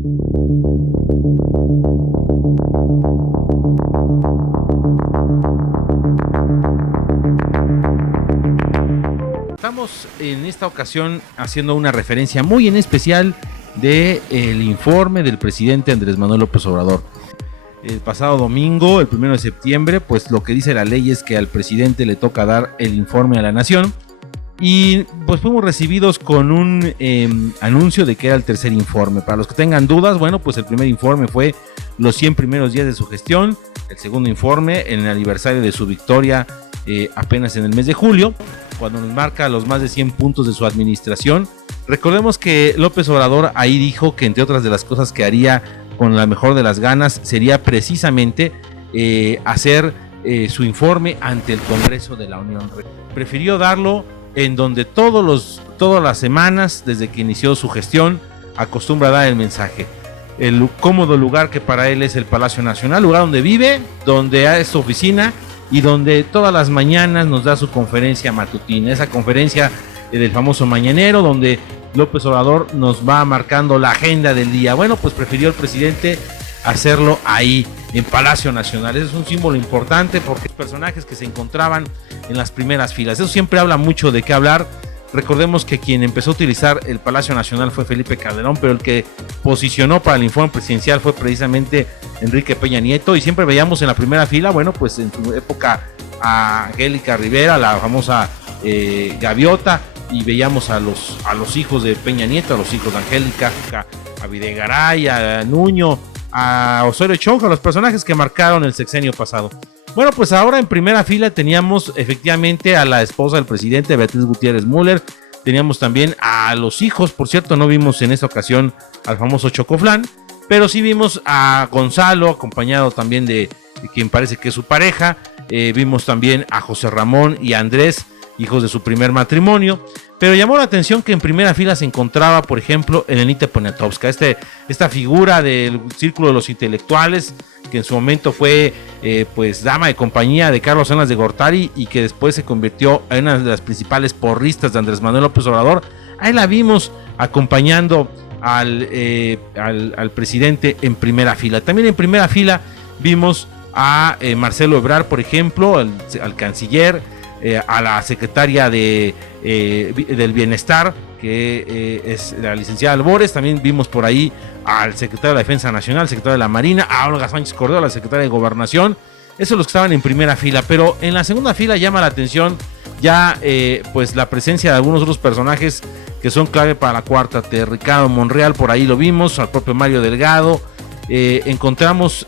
Estamos en esta ocasión haciendo una referencia muy en especial del informe del presidente Andrés Manuel López Obrador. El pasado domingo, el 1 de septiembre, pues lo que dice la ley es que al presidente le toca dar el informe a la nación. Y pues fuimos recibidos con un anuncio de que era el tercer informe. Para los que tengan dudas, bueno, pues el primer informe fue los 100 primeros días de su gestión. El segundo informe en el aniversario de su victoria apenas en el mes de julio, cuando nos marca los más de 100 puntos de su administración. Recordemos que López Obrador ahí dijo que, entre otras de las cosas que haría con la mejor de las ganas, sería precisamente hacer su informe ante el Congreso de la Unión. Prefirió darlo en donde todas las semanas, desde que inició su gestión, acostumbra a dar el mensaje. El cómodo lugar que para él es el Palacio Nacional, lugar donde vive, donde es su oficina y donde todas las mañanas nos da su conferencia matutina, esa conferencia del famoso mañanero, donde López Obrador nos va marcando la agenda del día. Bueno, pues prefirió el presidente hacerlo ahí, en Palacio Nacional. Ese es un símbolo importante porque los personajes que se encontraban en las primeras filas, eso siempre habla mucho de qué hablar. Recordemos que quien empezó a utilizar el Palacio Nacional fue Felipe Calderón, pero el que posicionó para el informe presidencial fue precisamente Enrique Peña Nieto, y siempre veíamos en la primera fila, bueno, pues en su época a Angélica Rivera, la famosa Gaviota, y veíamos a los hijos de Peña Nieto, a los hijos de Angélica, a Videgaray, a Nuño, a Osorio Chong, a los personajes que marcaron el sexenio pasado. Bueno, pues ahora en primera fila teníamos efectivamente a la esposa del presidente, Beatriz Gutiérrez Müller. Teníamos también a los hijos, por cierto, no vimos en esta ocasión al famoso Chocoflán, pero sí vimos a Gonzalo, acompañado también de quien parece que es su pareja. Vimos también a José Ramón y a Andrés, hijos de su primer matrimonio. Pero llamó la atención que en primera fila se encontraba, por ejemplo, Elenita Poniatowska, esta figura del círculo de los intelectuales, que en su momento fue pues dama de compañía de Carlos Salinas de Gortari y que después se convirtió en una de las principales porristas de Andrés Manuel López Obrador. Ahí la vimos acompañando al presidente en primera fila. También en primera fila vimos a Marcelo Ebrard, por ejemplo, al canciller, a la secretaria del Bienestar, que es la licenciada Albores. También vimos por ahí al secretario de la Defensa Nacional, secretario de la Marina, a Olga Sánchez Cordero, la secretaria de Gobernación. Esos son los que estaban en primera fila, pero en la segunda fila llama la atención ya pues la presencia de algunos otros personajes que son clave para la cuarta T. Ricardo Monreal, por ahí lo vimos, al propio Mario Delgado. Encontramos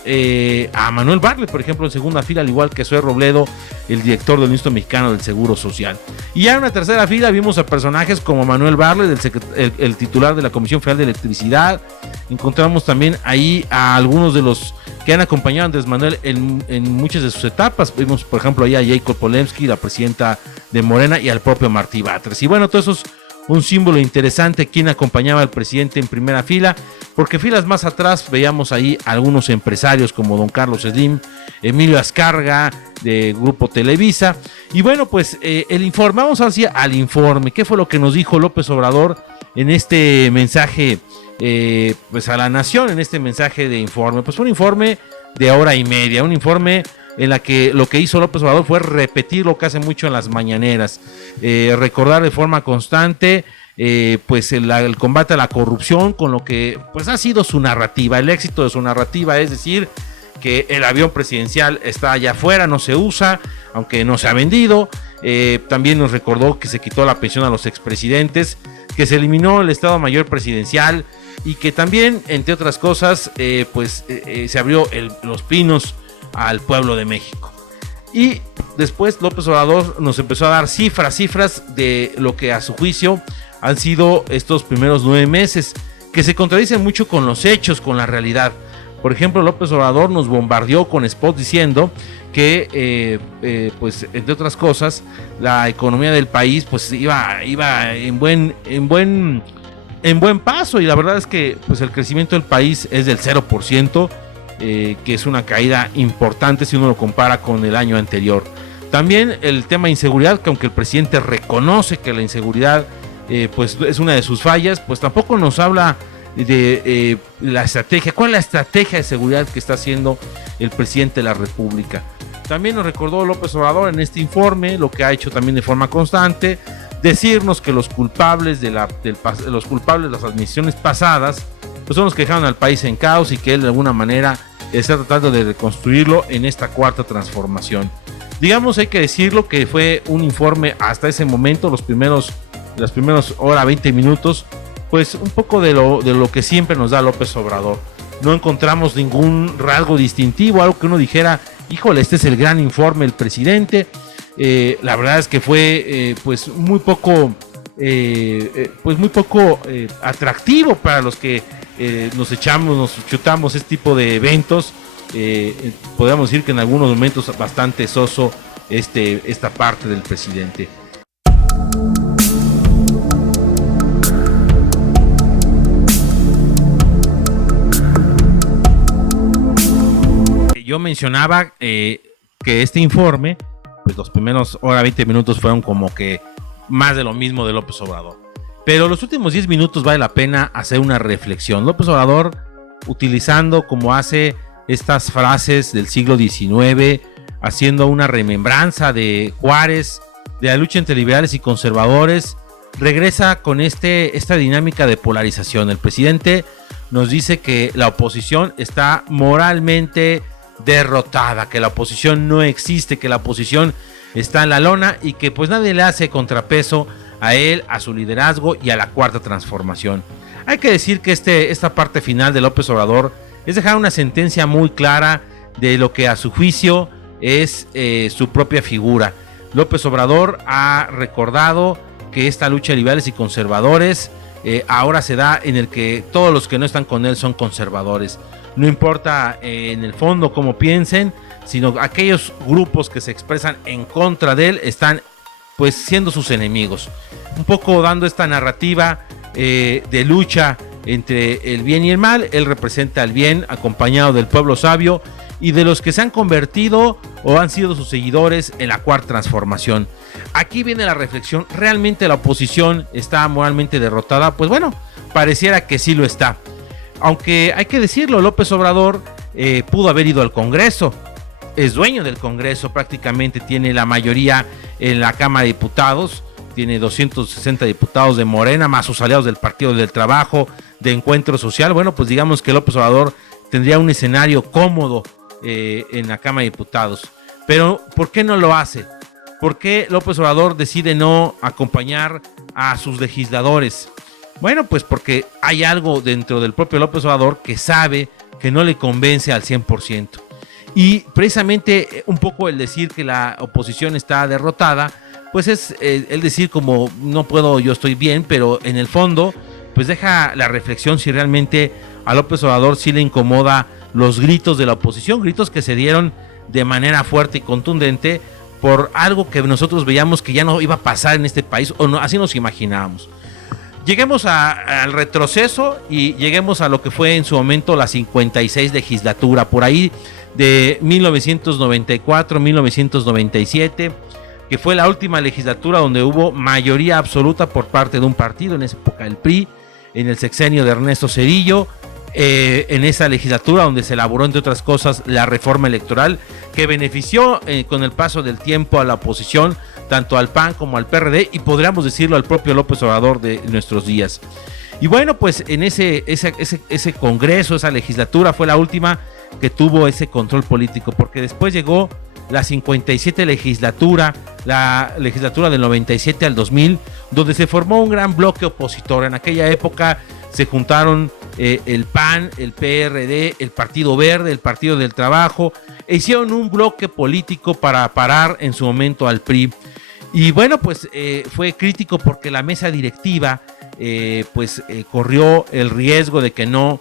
a Manuel Bartlett, por ejemplo, en segunda fila, al igual que Zoé Robledo, el director del Instituto Mexicano del Seguro Social. Y ya en una tercera fila vimos a personajes como Manuel Bartlett, el titular de la Comisión Federal de Electricidad. Encontramos también ahí a algunos de los que han acompañado a Andrés Manuel en muchas de sus etapas. Vimos, por ejemplo, ahí a Jacob Polemski, la presidenta de Morena, y al propio Martí Batres. Y bueno, todo eso es un símbolo interesante, quien acompañaba al presidente en primera fila, porque filas más atrás veíamos ahí algunos empresarios como don Carlos Slim, Emilio Azcárraga de Grupo Televisa. Y bueno, pues el informe, vamos hacia al informe. ¿Qué fue lo que nos dijo López Obrador en este mensaje pues a la nación, en este mensaje de informe? Pues fue un informe de hora y media, un informe en la que lo que hizo López Obrador fue repetir lo que hace mucho en las mañaneras, recordar de forma constante pues el combate a la corrupción, con lo que pues ha sido su narrativa, el éxito de su narrativa, es decir, que el avión presidencial está allá afuera, no se usa, aunque no se ha vendido. También nos recordó que se quitó la pensión a los expresidentes, que se eliminó el Estado Mayor Presidencial y que también, entre otras cosas, se abrió Los Pinos al pueblo de México. Y después López Obrador nos empezó a dar cifras de lo que a su juicio han sido estos primeros 9 meses, que se contradicen mucho con los hechos, con la realidad. Por ejemplo, López Obrador nos bombardeó con spots diciendo que pues entre otras cosas la economía del país pues iba en buen paso, y la verdad es que pues el crecimiento del país es del 0%, que es una caída importante si uno lo compara con el año anterior. También el tema de inseguridad, que aunque el presidente reconoce que la inseguridad pues es una de sus fallas, pues tampoco nos habla de la estrategia, cuál es la estrategia de seguridad que está haciendo el presidente de la República. También nos recordó López Obrador en este informe, lo que ha hecho también de forma constante, decirnos que los culpables de las administraciones pasadas pues son los que dejaron al país en caos y que él de alguna manera está tratando de reconstruirlo en esta cuarta transformación. Digamos, hay que decirlo que fue un informe hasta ese momento, las primeros hora 20 minutos, pues un poco de lo que siempre nos da López Obrador. No encontramos ningún rasgo distintivo, algo que uno dijera, híjole, este es el gran informe del presidente. La verdad es que fue pues muy poco atractivo para los que nos chutamos este tipo de eventos. Podríamos decir que en algunos momentos bastante soso esta parte del presidente. Yo mencionaba que este informe, pues los primeros hora 20 minutos fueron como que más de lo mismo de López Obrador. Pero los últimos 10 minutos vale la pena hacer una reflexión. López Obrador, utilizando como hace estas frases del siglo XIX, haciendo una remembranza de Juárez, de la lucha entre liberales y conservadores, regresa con esta dinámica de polarización. El presidente nos dice que la oposición está moralmente derrotada, que la oposición no existe, que la oposición está en la lona y que pues nadie le hace contrapeso a él, a su liderazgo y a la cuarta transformación. Hay que decir que esta parte final de López Obrador es dejar una sentencia muy clara de lo que a su juicio es su propia figura. López Obrador ha recordado que esta lucha de liberales y conservadores ahora se da en el que todos los que no están con él son conservadores. No importa en el fondo cómo piensen, sino aquellos grupos que se expresan en contra de él están pues siendo sus enemigos. Un poco dando esta narrativa de lucha entre el bien y el mal. Él representa el bien acompañado del pueblo sabio y de los que se han convertido o han sido sus seguidores en la cuarta transformación. Aquí viene la reflexión. ¿Realmente la oposición está moralmente derrotada? Pues bueno, pareciera que sí lo está. Aunque hay que decirlo, López Obrador pudo haber ido al Congreso. Es dueño del Congreso, prácticamente tiene la mayoría en la Cámara de Diputados. Tiene 260 diputados de Morena, más sus aliados del Partido del Trabajo, de Encuentro Social. Bueno, pues digamos que López Obrador tendría un escenario cómodo en la Cámara de Diputados. Pero, ¿por qué no lo hace? ¿Por qué López Obrador decide no acompañar a sus legisladores? Bueno, pues porque hay algo dentro del propio López Obrador que sabe que no le convence al 100%. Y precisamente un poco el decir que la oposición está derrotada, pues es el decir como no puedo, yo estoy bien, pero en el fondo pues deja la reflexión si realmente a López Obrador sí le incomoda los gritos de la oposición, gritos que se dieron de manera fuerte y contundente por algo que nosotros veíamos que ya no iba a pasar en este país, o no, así nos imaginábamos. Lleguemos al retroceso y lleguemos a lo que fue en su momento la 56 legislatura, por ahí de 1994-1997, que fue la última legislatura donde hubo mayoría absoluta por parte de un partido, en esa época el PRI, en el sexenio de Ernesto Zedillo, en esa legislatura donde se elaboró, entre otras cosas, la reforma electoral que benefició con el paso del tiempo a la oposición, tanto al PAN como al PRD, y podríamos decirlo al propio López Obrador de nuestros días. Y bueno, pues en ese congreso, esa legislatura fue la última que tuvo ese control político, porque después llegó la 57 legislatura, la legislatura del 97 al 2000, donde se formó un gran bloque opositor. En aquella época se juntaron el PAN, el PRD, el Partido Verde, el Partido del Trabajo, e hicieron un bloque político para parar en su momento al PRI. Y bueno, pues fue crítico porque la mesa directiva corrió el riesgo de que no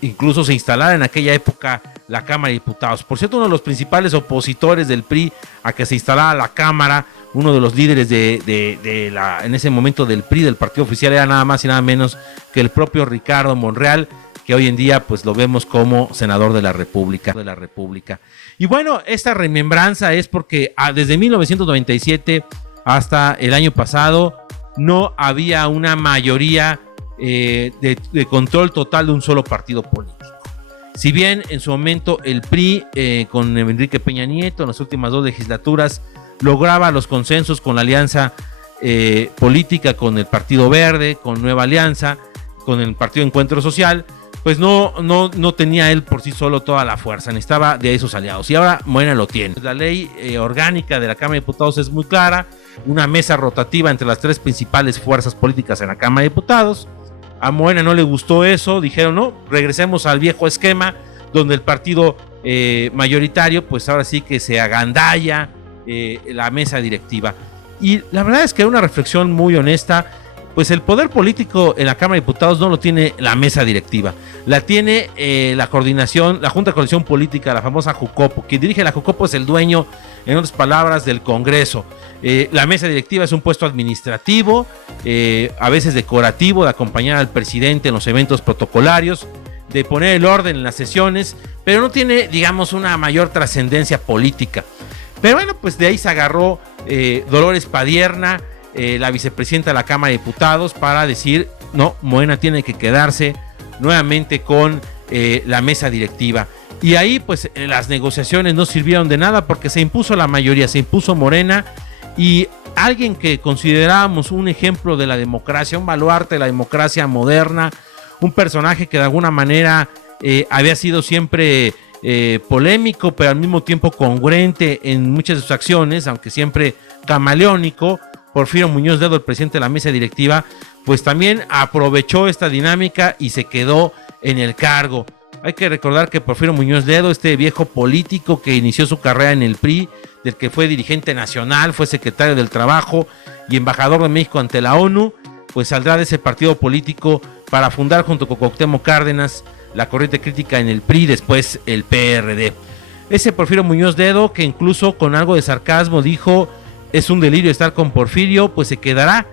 incluso se instalara en aquella época la Cámara de Diputados. Por cierto, uno de los principales opositores del PRI a que se instalara la Cámara, uno de los líderes en ese momento del PRI, del partido oficial, era nada más y nada menos que el propio Ricardo Monreal, que hoy en día pues lo vemos como senador de la República. Y bueno, esta remembranza es porque desde 1997 hasta el año pasado no había una mayoría de control total de un solo partido político. Si bien en su momento el PRI con Enrique Peña Nieto en las últimas 2 legislaturas lograba los consensos con la alianza política con el Partido Verde, con Nueva Alianza, con el Partido Encuentro Social, pues no tenía él por sí solo toda la fuerza, necesitaba de esos aliados, y ahora Morena lo tiene. La ley orgánica de la Cámara de Diputados es muy clara, una mesa rotativa entre las 3 principales fuerzas políticas en la Cámara de Diputados. A Morena no le gustó eso, dijeron no, regresemos al viejo esquema, donde el partido mayoritario, pues ahora sí que se agandalla la mesa directiva. Y la verdad es que una reflexión muy honesta, pues el poder político en la Cámara de Diputados no lo tiene la mesa directiva, la tiene la coordinación, la Junta de Coordinación Política, la famosa Jucopo. Quien dirige la Jucopo es el dueño, en otras palabras, del Congreso. La mesa directiva es un puesto administrativo, a veces decorativo, de acompañar al presidente en los eventos protocolarios, de poner el orden en las sesiones, pero no tiene, digamos, una mayor trascendencia política. Pero bueno, pues de ahí se agarró Dolores Padierna, la vicepresidenta de la Cámara de Diputados, para decir, no, Morena tiene que quedarse nuevamente con la mesa directiva. Y ahí pues las negociaciones no sirvieron de nada porque se impuso la mayoría, se impuso Morena, y alguien que considerábamos un ejemplo de la democracia, un baluarte de la democracia moderna, un personaje que de alguna manera había sido siempre polémico, pero al mismo tiempo congruente en muchas de sus acciones, aunque siempre camaleónico, Porfirio Muñoz Ledo, el presidente de la mesa directiva, pues también aprovechó esta dinámica y se quedó en el cargo. Hay que recordar que Porfirio Muñoz Ledo, este viejo político que inició su carrera en el PRI, del que fue dirigente nacional, fue secretario del Trabajo y embajador de México ante la ONU, pues saldrá de ese partido político para fundar junto con Cuauhtémoc Cárdenas la corriente crítica en el PRI, después el PRD. Ese Porfirio Muñoz Ledo, que incluso con algo de sarcasmo dijo, es un delirio estar con Porfirio, pues se quedará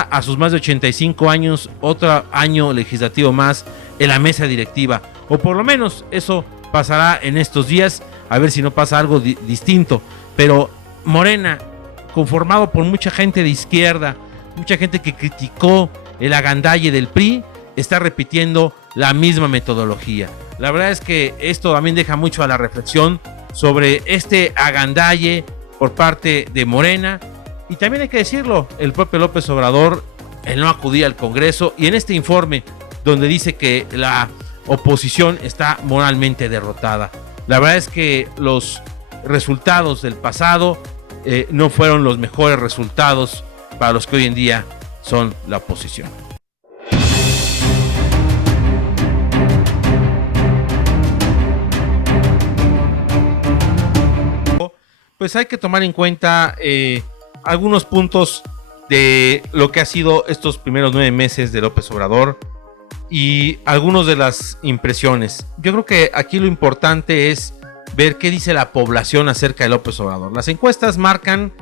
a sus más de 85 años, otro año legislativo más en la mesa directiva, o por lo menos eso pasará en estos días, a ver si no pasa algo distinto. Pero Morena, conformado por mucha gente de izquierda, mucha gente que criticó el agandalle del PRI, está repitiendo la misma metodología. La verdad es que esto también deja mucho a la reflexión sobre este agandalle por parte de Morena. Y también hay que decirlo, el propio López Obrador, él no acudía al Congreso, y en este informe donde dice que la oposición está moralmente derrotada. La verdad es que los resultados del pasado no fueron los mejores resultados para los que hoy en día son la oposición. Pues hay que tomar en cuenta algunos puntos de lo que ha sido estos primeros 9 meses de López Obrador y algunas de las impresiones. Yo creo que aquí lo importante es ver qué dice la población acerca de López Obrador. Las encuestas marcan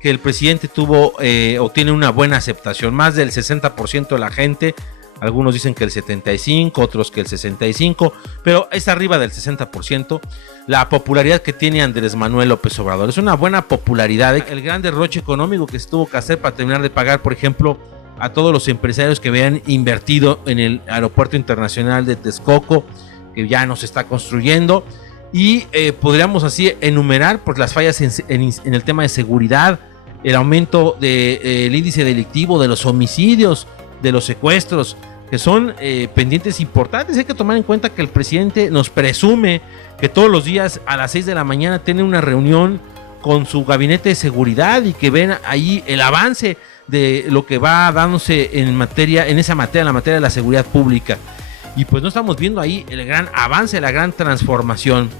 que el presidente tuvo o tiene una buena aceptación, más del 60% de la gente. Algunos dicen que el 75%, otros que el 65%, pero es arriba del 60%. La popularidad que tiene Andrés Manuel López Obrador es una buena popularidad. El gran derroche económico que se tuvo que hacer para terminar de pagar, por ejemplo, a todos los empresarios que habían invertido en el aeropuerto internacional de Texcoco, que ya no se está construyendo. Y podríamos así enumerar pues, las fallas en el tema de seguridad, el aumento del índice delictivo, de los homicidios, de los secuestros, que son pendientes importantes. Hay que tomar en cuenta que el presidente nos presume que todos los días a las 6 de la mañana tiene una reunión con su gabinete de seguridad y que ven ahí el avance de lo que va dándose en esa materia, la materia de la seguridad pública. Y pues no estamos viendo ahí el gran avance, la gran transformación.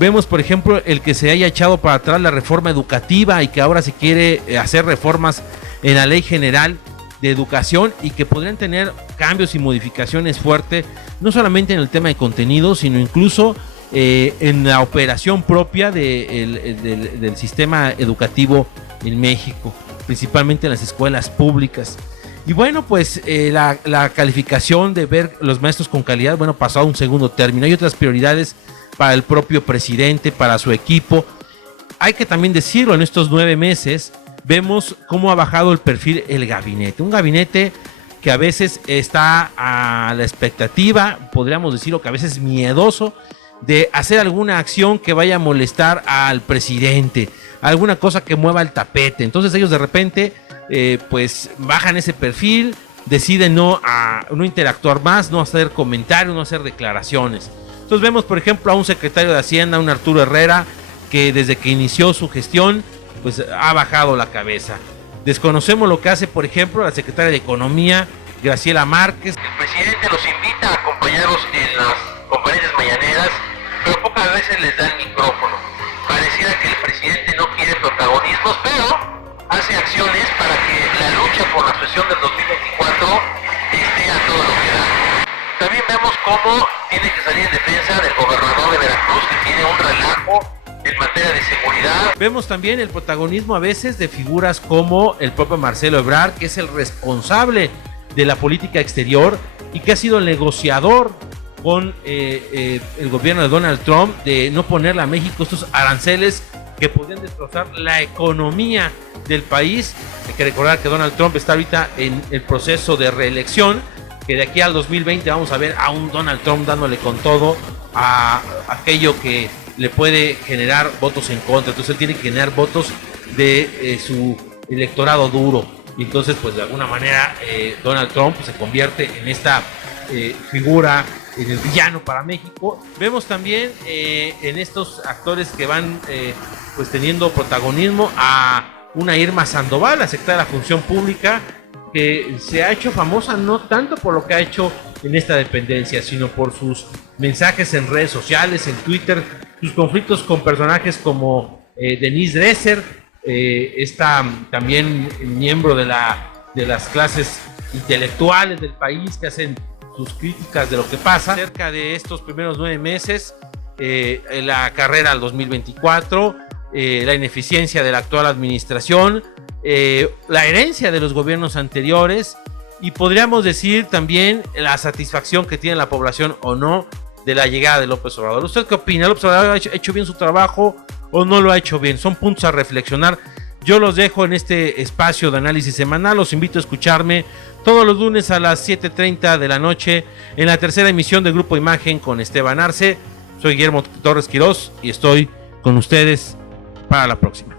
Vemos, por ejemplo, el que se haya echado para atrás la reforma educativa y que ahora se quiere hacer reformas en la Ley General de Educación y que podrían tener cambios y modificaciones fuertes, no solamente en el tema de contenido, sino incluso en la operación propia del sistema educativo en México, principalmente en las escuelas públicas. Y bueno, pues la calificación de ver los maestros con calidad, bueno, pasó a un segundo término. Hay otras prioridades para el propio presidente, para su equipo. Hay que también decirlo, en estos 9 meses vemos cómo ha bajado el perfil el gabinete. Un gabinete que a veces está a la expectativa, podríamos decirlo, que a veces miedoso de hacer alguna acción que vaya a molestar al presidente, alguna cosa que mueva el tapete. Entonces ellos de repente pues bajan ese perfil, deciden no interactuar más, no hacer comentarios, no hacer declaraciones. Entonces vemos, por ejemplo, a un secretario de Hacienda, un Arturo Herrera, que desde que inició su gestión pues ha bajado la cabeza. Desconocemos lo que hace, por ejemplo, la secretaria de Economía, Graciela Márquez. El presidente los invita a acompañarlos en las conferencias mañaneras, pero pocas veces les da el micrófono. Pareciera que el presidente no quiere protagonismos, pero hace acciones para que la lucha por la sucesión del 2024 esté a todo lo que da. También vemos cómo tiene que salir en defensa del gobernador de Veracruz, que tiene un relajo en materia de seguridad. Vemos también el protagonismo a veces de figuras como el propio Marcelo Ebrard, que es el responsable de la política exterior y que ha sido el negociador con el gobierno de Donald Trump de no ponerle a México estos aranceles que podrían destrozar la economía del país. Hay que recordar que Donald Trump está ahorita en el proceso de reelección, que de aquí al 2020 vamos a ver a un Donald Trump dándole con todo a aquello que le puede generar votos en contra. Entonces él tiene que generar votos de su electorado duro. Y entonces pues de alguna manera Donald Trump se convierte en esta figura, en el villano para México. Vemos también en estos actores que van pues teniendo protagonismo a una Irma Sandoval, la secretaria de la Función Pública, que se ha hecho famosa no tanto por lo que ha hecho en esta dependencia, sino por sus mensajes en redes sociales, en Twitter, sus conflictos con personajes como Denise Dresser, esta también miembro de las clases intelectuales del país, que hacen sus críticas de lo que pasa cerca de estos primeros 9 meses, la carrera al 2024, la ineficiencia de la actual administración, la herencia de los gobiernos anteriores, y podríamos decir también la satisfacción que tiene la población o no de la llegada de López Obrador. ¿Usted qué opina? ¿López Obrador ha hecho bien su trabajo o no lo ha hecho bien? Son puntos a reflexionar. Yo los dejo en este espacio de análisis semanal. Los invito a escucharme todos los lunes a las 7:30 de la noche en la tercera emisión de Grupo Imagen con Esteban Arce. Soy Guillermo Torres Quirós y estoy con ustedes para la próxima.